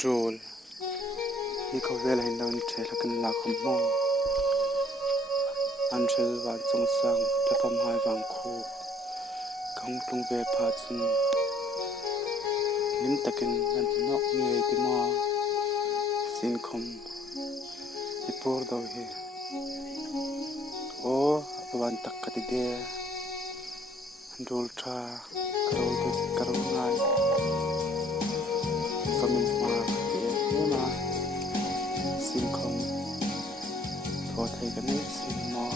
Roll hi ko vela in don thela kan la kham mo an thel wan song sang ta fam hai wang kho kong tung ve pha chun nim takin nan nok nge ti ma sin khom ipor do he o wan tak ka ti de roll tha karol ngai famin ma ma sin khom tho thai kan ni sin ma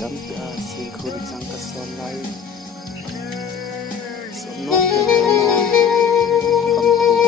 dam ta sin khul chang ka son lai son no te ma kham tho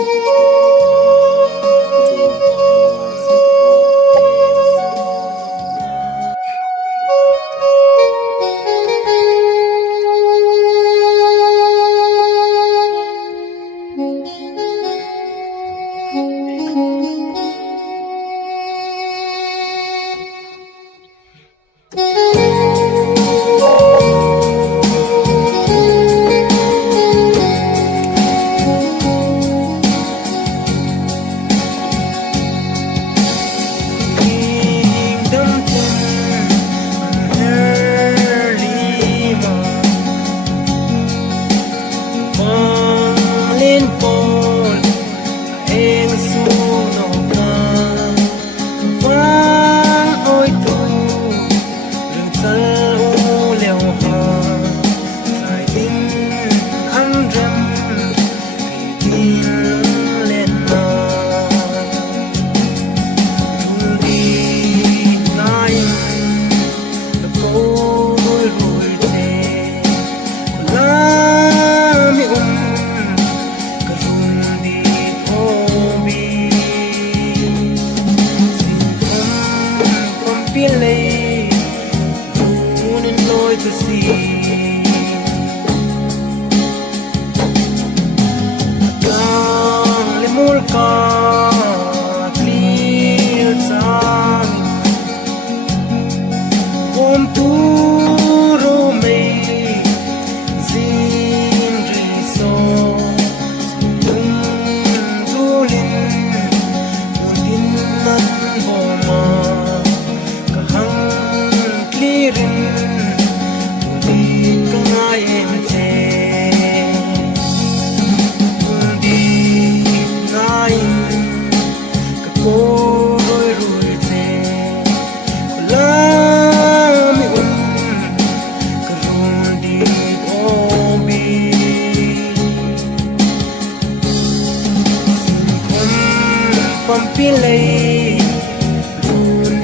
feeling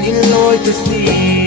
in Lord to see.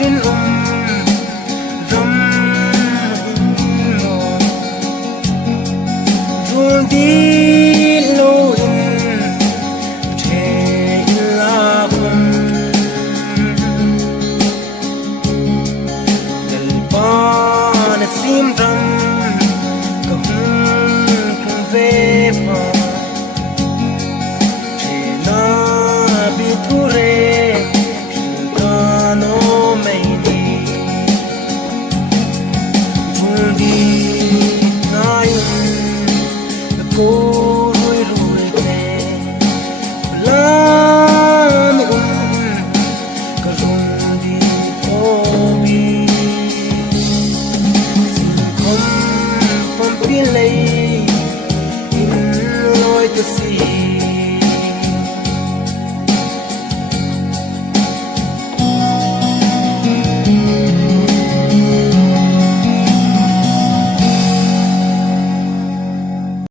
rin ram rul di lo in che la del pan sim ram ka kun ve pa che na bi ture no mai ni rul di na ko rui rui te la mi ka rung di ko bi sin khom pom pi lei in loi to si